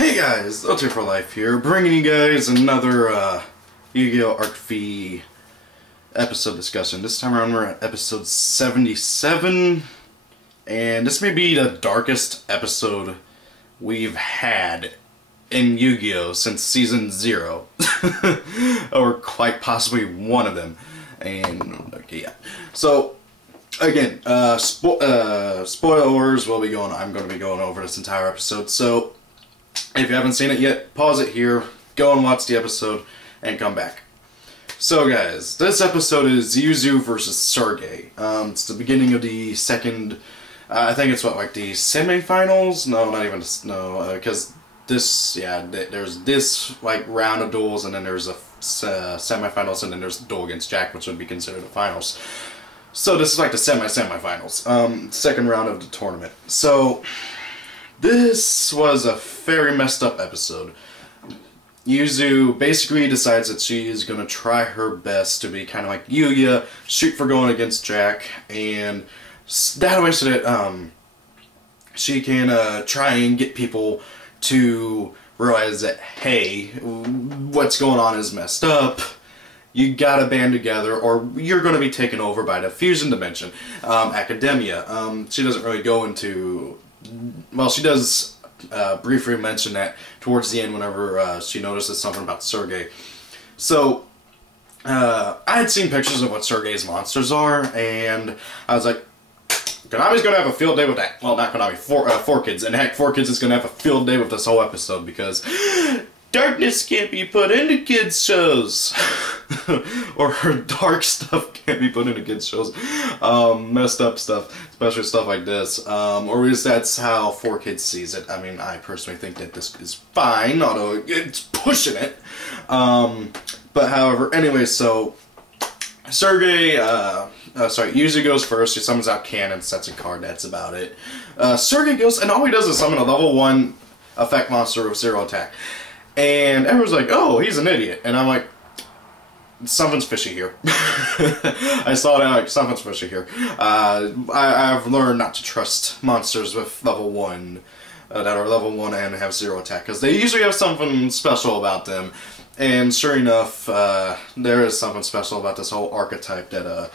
Hey guys, Ultra for Life here, bringing you guys another Yu-Gi-Oh! Arc V episode discussion. This time around we're at episode 77, and this may be the darkest episode we've had in Yu-Gi-Oh! Since Season 0. Or quite possibly one of them. And, okay, yeah. So, again, spoilers I'm going to be going over this entire episode, so if you haven't seen it yet, pause it here, go and watch the episode, and come back. So guys, this episode is Yugioh versus Sergei. It's the beginning of the second, I think it's what, like the semifinals? No, not even, no, because this, yeah, there's this, like, round of duels, and then there's a semifinals, and then there's the duel against Jack, which would be considered the finals. So this is like the semi-semifinals, second round of the tournament. So this was a very messed up episode. Yugioh basically decides that she is going to try her best to be kind of like Yugioh, shoot for going against Jack, and that way so that she can try and get people to realize that, hey, what's going on is messed up. You gotta band together, or you're going to be taken over by the fusion dimension. Academia. She doesn't really go into... Well, she does briefly mention that towards the end whenever she notices something about Sergei. So, I had seen pictures of what Sergei's monsters are, and I was like, Konami's going to have a field day with that. Well, not Konami, 4Kids. And heck, 4Kids is going to have a field day with this whole episode, because darkness can't be put into kids' shows. Or dark stuff can't be put into kids' shows. Messed up stuff, especially stuff like this. Or at least that's how 4Kids sees it. I mean, I personally think that this is fine, although it's pushing it. But however, anyway, so Sergei, Yugioh goes first. He summons out Cannon, sets a card, that's about it. Sergei goes, and all he does is summon a level 1 effect monster with 0 attack. And everyone's like, oh, he's an idiot. And I'm like, something's fishy here. I saw that, like, something's fishy here. I've learned not to trust monsters with level 1, that are level 1 and have 0 attack, because they usually have something special about them. And sure enough, there is something special about this whole archetype that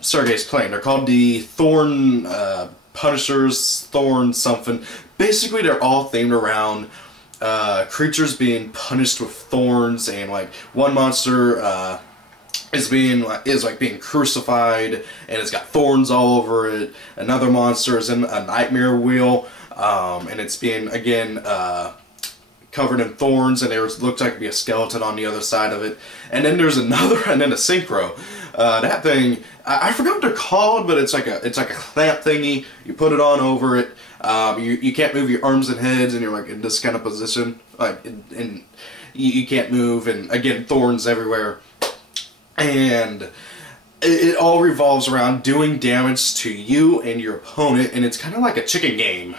Sergei's playing. They're called the Thorn Punishers, Thorn something. Basically, they're all themed around creatures being punished with thorns, and like one monster is being crucified, and it's got thorns all over it. Another monster is in a nightmare wheel, and it's being again covered in thorns, and there looks like to be a skeleton on the other side of it. And then there's another, and then a synchro. That thing, I forgot what they're called, but it's like a clamp thingy. You put it on over it. You can't move your arms and heads, and you're like in this kind of position, like, and you can't move, and again, thorns everywhere. And it all revolves around doing damage to you and your opponent, and it's kind of like a chicken game.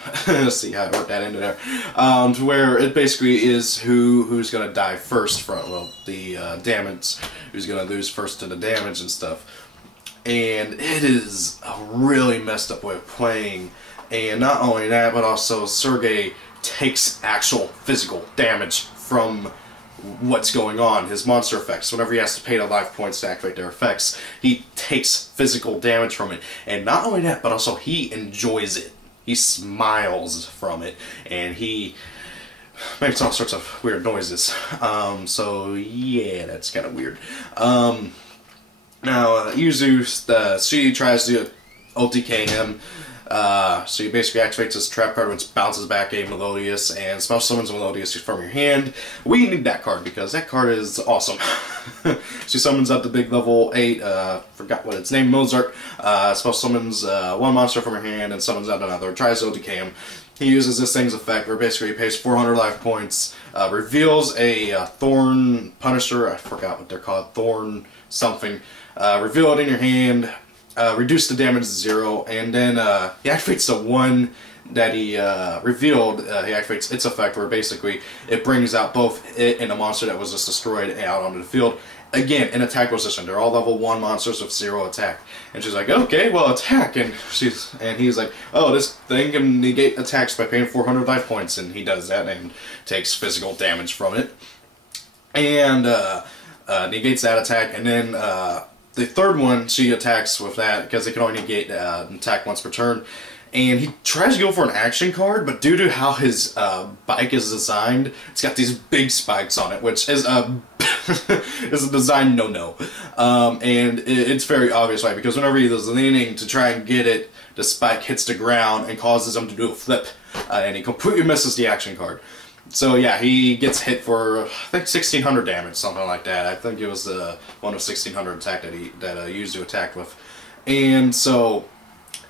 See how I worked that into there. To where it basically is who's going to die first from, well, the damage, who's going to lose first to the damage and stuff. And it is a really messed up way of playing. And not only that, but also Sergei takes actual physical damage from what's going on. His monster effects, whenever he has to pay the life points to activate their effects, he takes physical damage from it. And not only that, but also he enjoys it. He smiles from it, and he makes all sorts of weird noises. So yeah, that's kind of weird. Now, Yugioh, she tries to OTK him. So he basically activates this trap card, which bounces back a Melodious, and special summons Melodious from your hand. We need that card, because that card is awesome. She summons up the big level 8, forgot what its name, Mozart. Special summons one monster from her hand, and summons out another, tries to OTK him. He uses this thing's effect, where basically he pays 400 life points, reveals a Thorn Punisher, I forgot what they're called, Thorn something, reveal it in your hand, reduce the damage to 0, and then he activates the one that he revealed. He activates its effect, where basically it brings out both it and the monster that was just destroyed out onto the field, again, in attack position. They're all level 1 monsters with 0 attack. And she's like, okay, well, attack. And he's like, oh, this thing can negate attacks by paying 400 life points. And he does that and takes physical damage from it. And negates that attack. And then the third one, she attacks with that because it can only negate an attack once per turn. And he tries to go for an action card, but due to how his bike is designed, it's got these big spikes on it, which is a is a design no-no. And it's very obvious why, because whenever he is leaning to try and get it, the spike hits the ground and causes him to do a flip, and he completely misses the action card. So yeah, he gets hit for, I think, 1600 damage, something like that. I think it was the one of 1600 attack that Yugioh attacked with. And so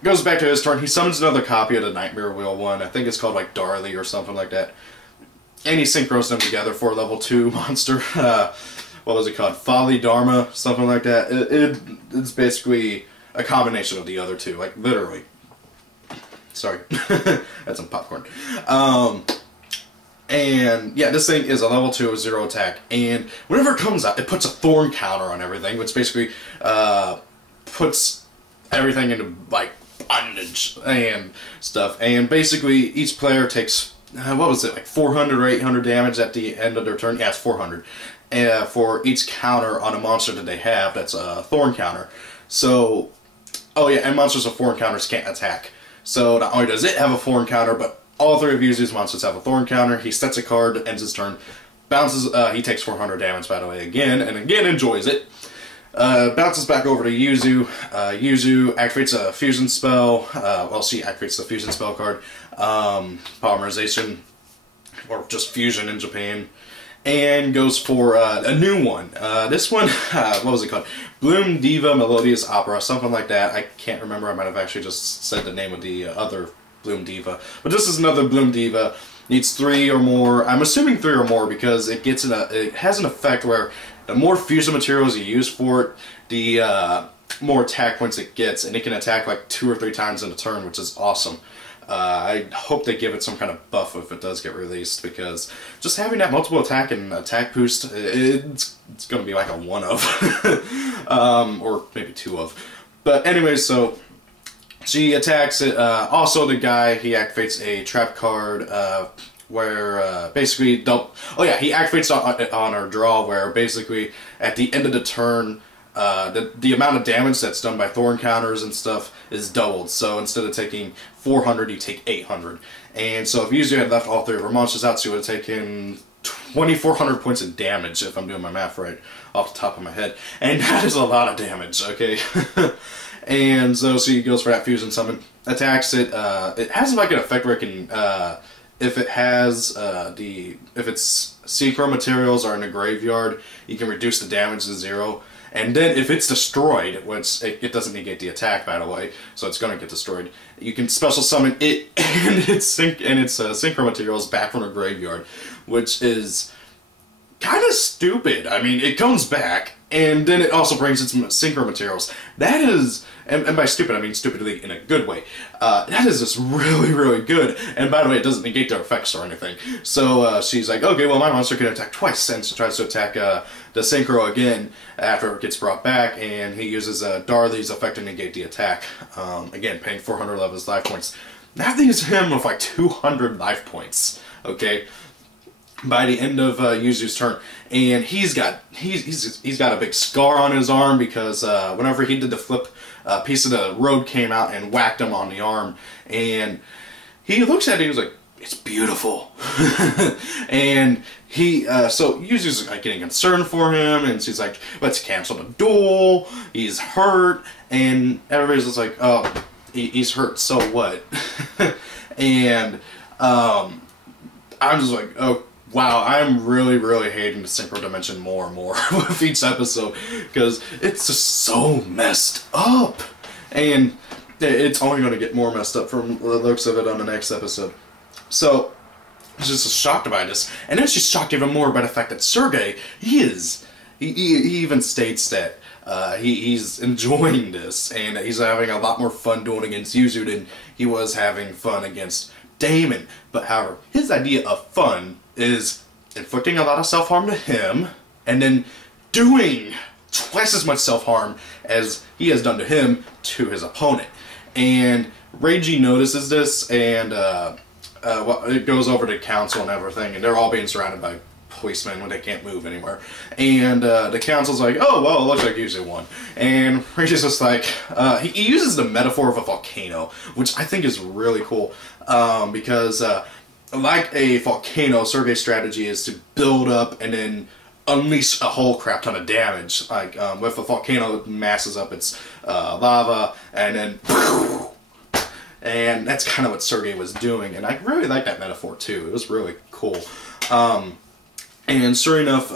goes back to his turn. He summons another copy of the Nightmare Wheel one. I think it's called like Darley or something like that. And he synchros them together for a level 2 monster. What was it called? Folly Dharma, something like that. It's basically a combination of the other two, like literally. Sorry, that's some popcorn. And yeah, this thing is a level 2 with 0 attack. And whenever it comes out, it puts a thorn counter on everything, which basically puts everything into like bondage and stuff. And basically each player takes, what was it, like 400 or 800 damage at the end of their turn? Yeah, it's 400. For each counter on a monster that they have, that's a thorn counter. So, oh yeah, and monsters with thorn counters can't attack. So not only does it have a thorn counter, but all 3 of Yugioh's monsters have a thorn counter. He sets a card, ends his turn, bounces, he takes 400 damage, by the way, again, and again enjoys it. Bounces back over to Yugioh. Yugioh activates a fusion spell. Well, she activates the fusion spell card. Polymerization, or just fusion in Japan. And goes for a new one. This one, what was it called? Bloom Diva Melodious Opera, something like that. I can't remember. I might have actually just said the name of the other Bloom Diva. But this is another Bloom Diva. Needs 3 or more. I'm assuming 3 or more because it gets it has an effect where the more fusion materials you use for it, the more attack points it gets, and it can attack like 2 or 3 times in a turn, which is awesome. I hope they give it some kind of buff if it does get released, because just having that multiple attack and attack boost, it's going to be like a 1 of, or maybe 2 of. But anyway, so she attacks it. Also, the guy, he activates a trap card where basically, oh yeah, he activates on her draw, where basically at the end of the turn, the amount of damage that's done by thorn counters and stuff is doubled. So instead of taking 400, you take 800. And so if Yugioh had left all 3 of her monsters out, she would have taken 2,400 points of damage, if I'm doing my math right off the top of my head. And that is a lot of damage, okay? And so she goes for that fusion summon, attacks it. It has like an effect where it can, if it has if its synchro materials are in a graveyard, you can reduce the damage to 0. And then if it's destroyed, which it doesn't negate the attack, by the way, so it's going to get destroyed, you can special summon it and its synchro materials back from the graveyard, which is kind of stupid. I mean, it comes back, and then it also brings its synchro materials. That is, and by stupid I mean stupidly in a good way, that is just really, really good. And by the way, it doesn't negate their effects or anything. So she's like, okay, well, my monster can attack twice, and she tries to attack the synchro again after it gets brought back, and he uses Darley's effect to negate the attack. Again, paying 400 of his life points. That leaves him with like 200 life points, okay, by the end of Yugioh's turn. And he's got a big scar on his arm because whenever he did the flip, a piece of the road came out and whacked him on the arm. And he looks at it, he's like, it's beautiful. And he, so Yugioh's like getting concerned for him, and she's like, let's cancel the duel, he's hurt, and everybody's just like, oh, he's hurt, so what? And I'm just like, oh, wow, I'm really, really hating the Synchro Dimension more and more with each episode, because it's just so messed up. And it's only going to get more messed up from the looks of it on the next episode. So, she's just shocked by this. And then she's shocked even more by the fact that Sergei, he even states that he's enjoying this, and he's having a lot more fun dueling against Yugioh than he was having fun against Damon. But however, his idea of fun is inflicting a lot of self-harm to him, and then doing twice as much self-harm as he has done to him to his opponent. And Reiji notices this, and it goes over to council and everything, and they're all being surrounded by policemen when they can't move anywhere. And the council's like, oh, well, it looks like Yugioh won. And Reiji's just like, he uses the metaphor of a volcano, which I think is really cool, because like a volcano, Sergei's strategy is to build up and then unleash a whole crap ton of damage. Like with a volcano, it masses up its lava, and then and that's kind of what Sergei was doing, and I really like that metaphor too. It was really cool. And sure enough,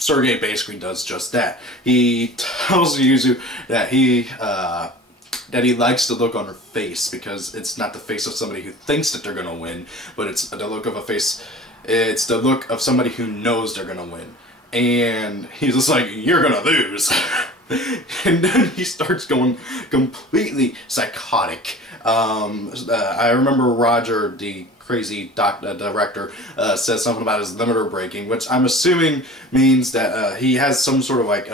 Sergei basically does just that. He tells Yugioh that he likes the look on her face, because it's not the face of somebody who thinks that they're gonna win, but it's the look of a face. It's the look of somebody who knows they're gonna win. And he's just like, you're gonna lose. And then he starts going completely psychotic. I remember Roger, the crazy director, says something about his limiter breaking, which I'm assuming means that he has some sort of like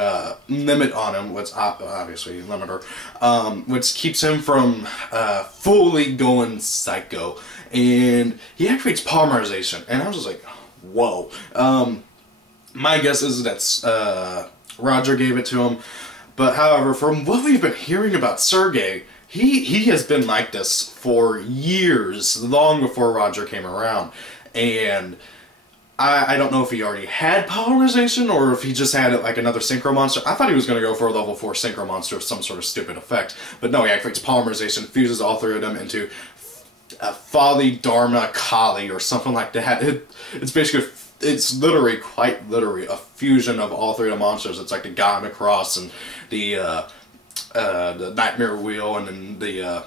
limit on him, which obviously limiter, which keeps him from fully going psycho. And he activates polymerization, and I was just like, whoa. My guess is that Roger gave it to him, but however, from what we've been hearing about Sergei, he has been like this for years, long before Roger came around. And I don't know if he already had polymerization, or if he just had it like another synchro monster. I thought he was going to go for a level 4 synchro monster with some sort of stupid effect. But no, he activates polymerization, fuses all three of them into Folly, Dharma, Kali, or something like that. It's basically, it's literally, quite literally, a fusion of all three of the monsters. It's like the guy on the cross, and the nightmare wheel, and then the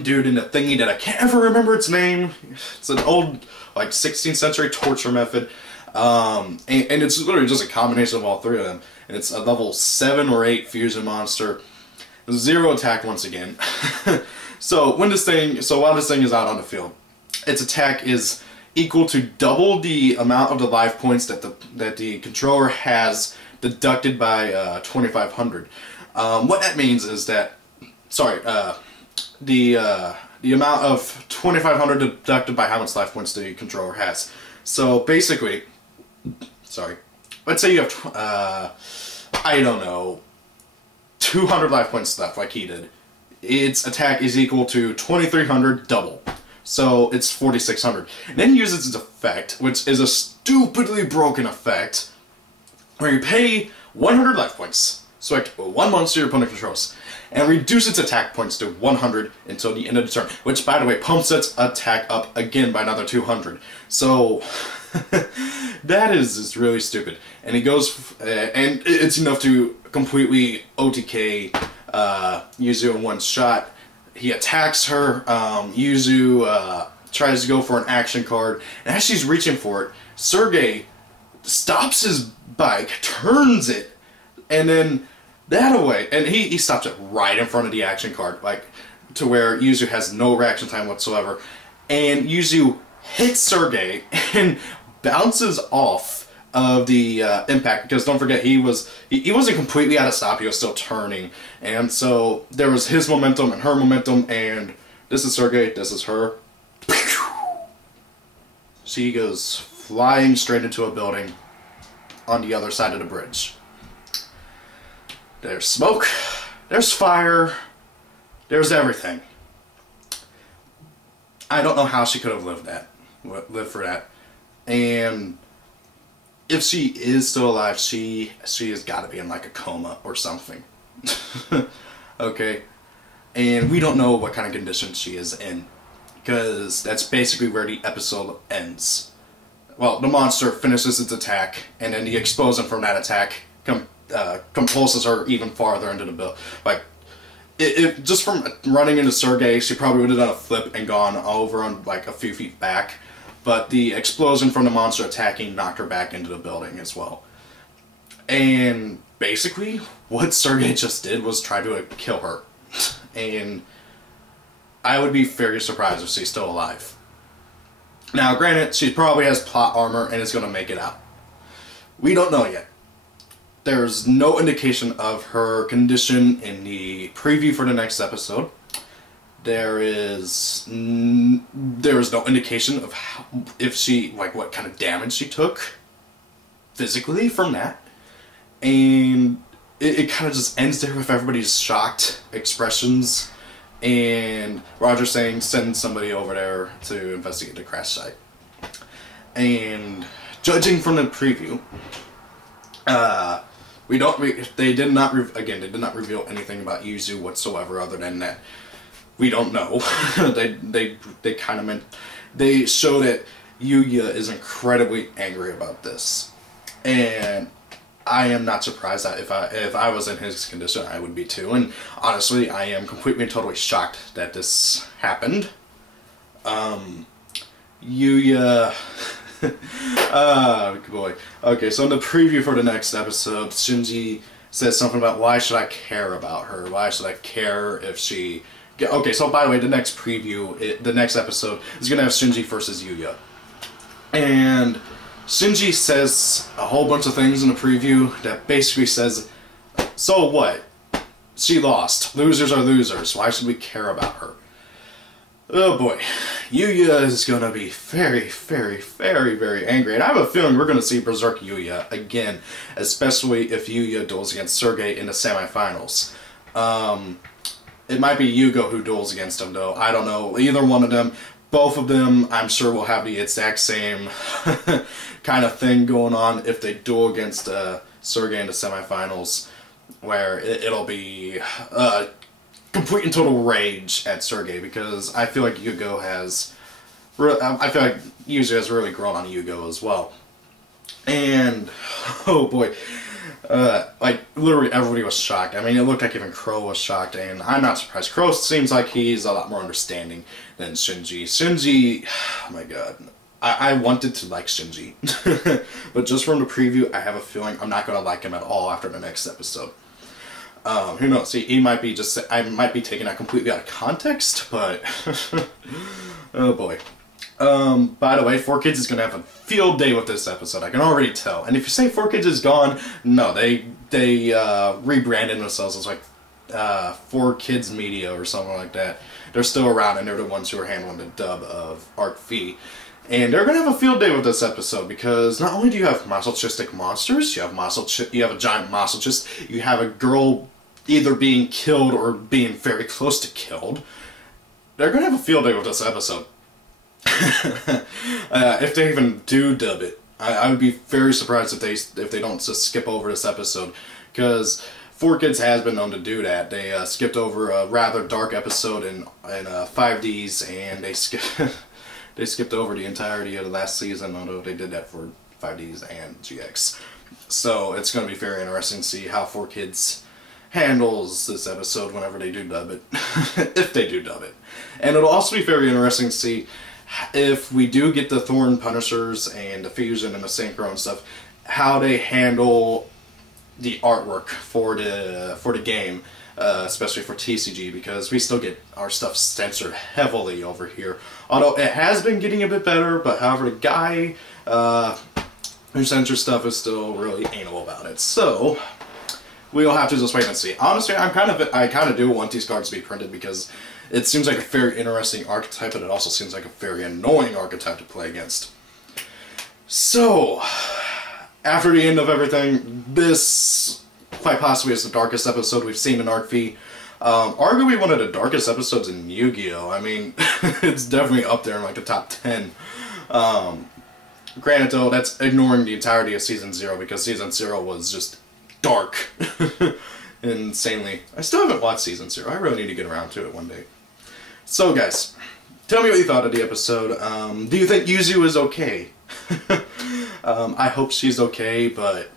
dude in the thingy that I can't ever remember its name. It's an old, like, 16th century torture method. And it's literally just a combination of all three of them. And it's a level 7 or 8 fusion monster. 0 attack once again. So while this thing is out on the field, its attack is equal to double the amount of the life points that the controller has deducted by 2,500. What that means is that, the amount of 2,500 deducted by how much life points the controller has. So basically, let's say you have, I don't know, 200 life points left, like he did. Its attack is equal to 2,300 double. So it's 4,600. And then he uses its effect, which is a stupidly broken effect, where you pay 100 life points. Select one monster your opponent controls, and reduce its attack points to 100 until the end of the turn, which, by the way, pumps its attack up again by another 200. So, that is really stupid. And he goes, and it's enough to completely OTK Yugioh in one shot. He attacks her, Yugioh tries to go for an action card, and as she's reaching for it, Sergei stops his bike, turns it, and then that away, and he stops it right in front of the action card, like, to where Yugioh has no reaction time whatsoever, and Yugioh hits Sergei and bounces off of the impact, because don't forget, he wasn't completely out of stop, he was still turning, and so there was his momentum and her momentum, and this is Sergei, this is her. She goes flying straight into a building on the other side of the bridge. There's smoke, there's fire, there's everything. I don't know how she could have lived for that. And if she is still alive, she has got to be in like a coma or something. Okay? And we don't know what kind of condition she is in, because that's basically where the episode ends. Well, the monster finishes its attack, and then the explosion from that attack compulses her even farther into the build. Like, just from running into Sergei, she probably would have done a flip and gone over on like a few feet back. But the explosion from the monster attacking knocked her back into the building as well. And basically, what Sergei just did was try to kill her. And I would be very surprised if she's still alive. Now, granted, she probably has plot armor and is going to make it out. We don't know yet. there's no indication of her condition in the preview for the next episode. There is no indication of how, if she, like, what kind of damage she took physically from that. And it kind of just ends there with everybody's shocked expressions and Roger saying send somebody over there to investigate the crash site. And judging from the preview, they did not reveal anything about Yugioh whatsoever other than that we don't know. they kind of meant, they show that Yugioh is incredibly angry about this, and I am not surprised that if I was in his condition, I would be too. And honestly, I am completely and totally shocked that this happened. Yugioh. Oh boy. Okay, so in the preview for the next episode, Shinji says something about why should I care about her? Why should I care if she... Okay, so by the way, the next preview, the next episode, is going to have Shinji versus Yugioh. And Shinji says a whole bunch of things in the preview that basically says, so what? She lost. Losers are losers. Why should we care about her? Oh boy. Yugioh is going to be very, very, very, very angry. And I have a feeling we're going to see Berserk Yugioh again, especially if Yugioh duels against Sergei in the semifinals. It might be Yugioh who duels against him, though. I don't know. Either one of them. Both of them, I'm sure, will have the exact same kind of thing going on if they duel against Sergei in the semifinals, where it'll be complete and total rage at Sergei, because I feel like Yugioh has really grown on Yugioh as well. And oh boy. Like, literally everybody was shocked. I mean, it looked like even Crow was shocked, and I'm not surprised. Crow seems like he's a lot more understanding than Shinji. Shinji, oh my god. I wanted to like Shinji. But just from the preview, I have a feeling I'm not going to like him at all after the next episode. Who knows? He might be just... I might be taking that completely out of context, but... oh boy. By the way, 4Kids is going to have a field day with this episode. I can already tell. And if you say 4Kids is gone, no, they rebranded themselves as like 4Kids Media or something like that. They're still around, and they're the ones who are handling the dub of Arc V. And they're going to have a field day with this episode, because not only do you have masochistic monsters, you have a giant masochist, you have a girl either being killed or being very close to killed. They're going to have a field day with this episode. If they even do dub it, I would be very surprised if they don't just skip over this episode, because 4Kids has been known to do that. They skipped over a rather dark episode in 5Ds, and they skipped over the entirety of the last season, although they did that for 5Ds and GX. So it's going to be very interesting to see how 4Kids handles this episode whenever they do dub it, if they do dub it. And it'll also be very interesting to see if we do get the Thorn Punishers and the Fusion and the Synchro and stuff, how they handle the artwork for the game, especially for TCG, because we still get our stuff censored heavily over here. Although it has been getting a bit better, but however, the guy who censors stuff is still really anal about it. So we'll have to just wait and see. Honestly, I kind of do want these cards to be printed, because it seems like a very interesting archetype, but it also seems like a very annoying archetype to play against. So, after the end of everything, this quite possibly is the darkest episode we've seen in Arc V. Arguably one of the darkest episodes in Yu-Gi-Oh! I mean, it's definitely up there in like the top 10. Granted though, that's ignoring the entirety of Season 0, because Season 0 was just dark. Insanely. I still haven't watched Season 0. I really need to get around to it one day. So guys, tell me what you thought of the episode. Do you think Yuzu is okay? I hope she's okay, but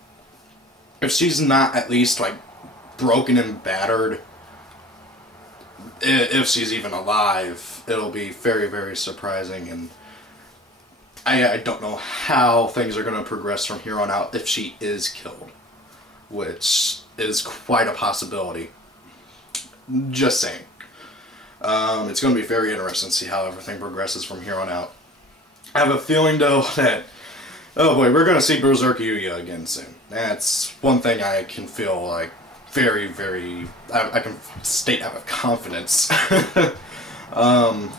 if she's not at least like broken and battered, if she's even alive, it'll be very, very surprising, and I don't know how things are going to progress from here on out if she is killed, which is quite a possibility. Just saying. It's going to be very interesting to see how everything progresses from here on out. I have a feeling, though, that Oh boy, we're gonna see Berserk Yugioh again soon. That's one thing I can feel like very, very... I can state out with confidence. Who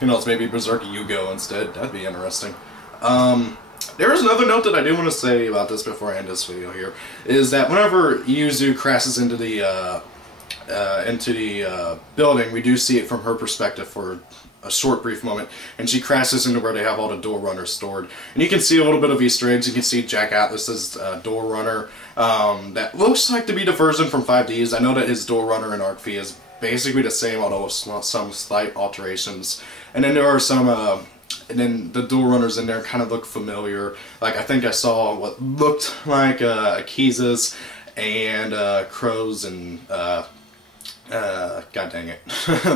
knows, maybe Berserk Yugioh instead. That'd be interesting. There is another note that I do want to say about this before I end this video here, is that whenever Yuzu crashes into the building, we do see it from her perspective for a short, brief moment, and she crashes into where they have all the door runners stored. And you can see a little bit of Easter eggs. You can see Jack Atlas's door runner that looks like to be the version from 5Ds. I know that his door runner in Arc V is basically the same, although with some slight alterations. And then there are some, and then the door runners in there kind of look familiar. Like, I think I saw what looked like Akiza's and Crow's and, god dang it,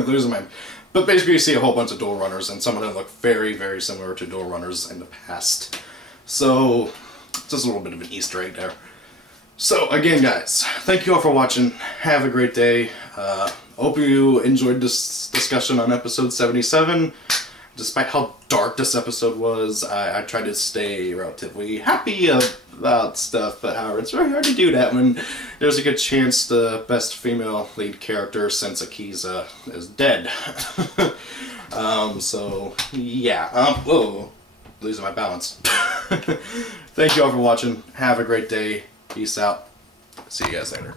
losing my... But basically you see a whole bunch of door runners, and some of them look very, very similar to door runners in the past. So, just a little bit of an Easter egg there. So, again guys, thank you all for watching. Have a great day. Hope you enjoyed this discussion on episode 77. Despite how dark this episode was, I tried to stay relatively happy about stuff, but however, it's very hard to do that when there's a good chance the best female lead character since Akiza is dead. So, yeah. Whoa, losing my balance. Thank you all for watching. Have a great day. Peace out. See you guys later.